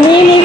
meaning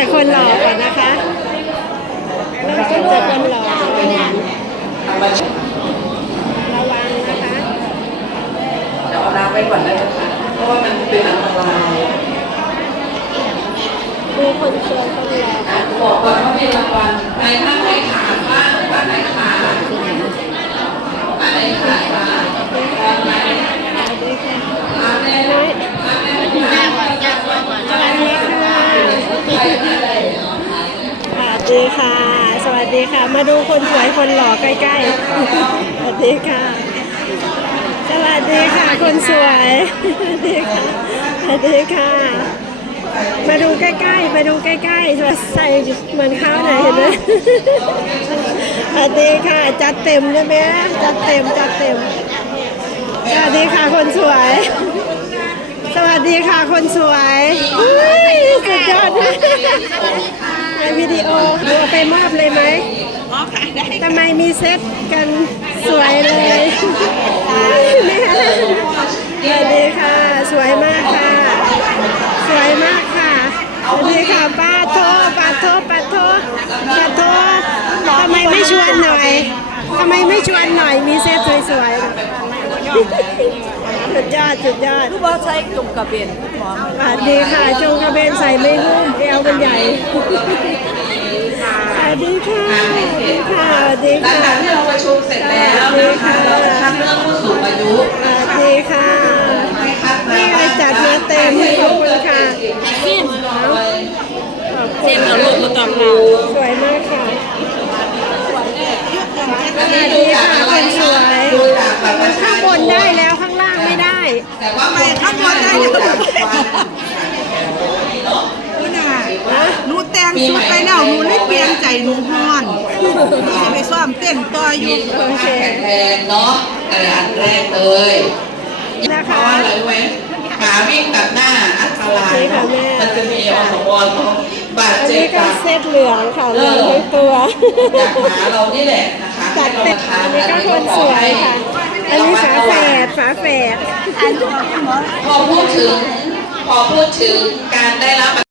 เริ่มต้นจากคนหล่อก่อนนะคะเริ่มต้นจากคนหล่อก่อนระวังนะคะเดี๋ยวเอาน้ำไว้ก่อนได้ไหมคะเพราะว่ามันเป็นอันตรายดูคนสวยคนหล่ออะบอกก่อนว่ามีรางวัลในท่านไหนขาดบ้างบ้านไหนขาดบ้านไหนขาดบ้างบ้านไหน สวัสดีค่ะ ขาดแน่ น้อย บ้านไหน สวัสดีค่ะสวัสดีค่ะ สวัส ดีค่ะ มาดูคนสวยคนหล่อใกล้ๆ สวัสดีค่ะ สวัสดีค่ะ คนสวย สวัสดีค่ะ สวัสดีค่ะ มาดูใกล้ๆ มาดูใกล้ๆ ใส่เหมือนข้าวไหนอยเห็นไหมสวัสดีค่ะ จัดเต็มใช่ไหมจัดเต็ม จัดเต็ม สวัสดีค่ะ คนสวย สวัสดีค่ะ คนสวยอุ๊ยสุดยอด ในวิดีโอดูเอาไปมอบเลยไหมทำไมมีเซตกันสวยเลยนี่ยสวัสดีค่ะ สวยมากค่ะ สวยมากค่ะสวัสดีค่ะป้าโทป้าโทป้าโทป้าโททำไมไม่ชวนหน่อยทำไมไม่ชวนหน่อยมีเซตสวยๆ สุดยอดสุดยอดว่าใช้จงกระเบนหมอสวัสดีค่ะจงกระเบนใส่ไม่หุ้มเอวมันใหญ่สวัสดีค่ะสวัสดีค่ะสวัสดีหลังค่ะจากที่เราประชุมเสร็จแล้วนะคะเราจะคัดเลือกผู้สูงอายุสวัสดีค่ะให้คัดมานี่เลยจัดมาเต็มขอบคุณค่ะสิ้นขอบคุเส้นณเอาลูกมาตอบเราสวยมากค่ะสวัสดีค่ะคนสวยดูจากบัตรประชาข้างชบนนได้แล้วข้างล่าง ไม่ได้แต่ว่าไม่ข้างบนได้ดูจากวันคุณน่ะหนูแต่งชุดไปแล้วหนูเลยเปลี่ยนใจหนูฮ้อนหนูจะไปซ้อมเต้นต่ออยู่โอเคแข็งแรงเนาะแต่อันแรกเลยนะเพคะราะว่าอะไรรู้ไหมขาวิ่งตัดหน้าอันตรายเนาะมันจะมีอสมของบาดอันเจ็นี้บก็จากเซตเหลืองค่ะเหลืองทั้งตัวจากหมาเรานี่แหละนะคะจัดเต็มอันนี้ก็คนสวยค่ะอันนี้ฝาแ perfect พอพูดถึงพอพูดถึงการได้รับ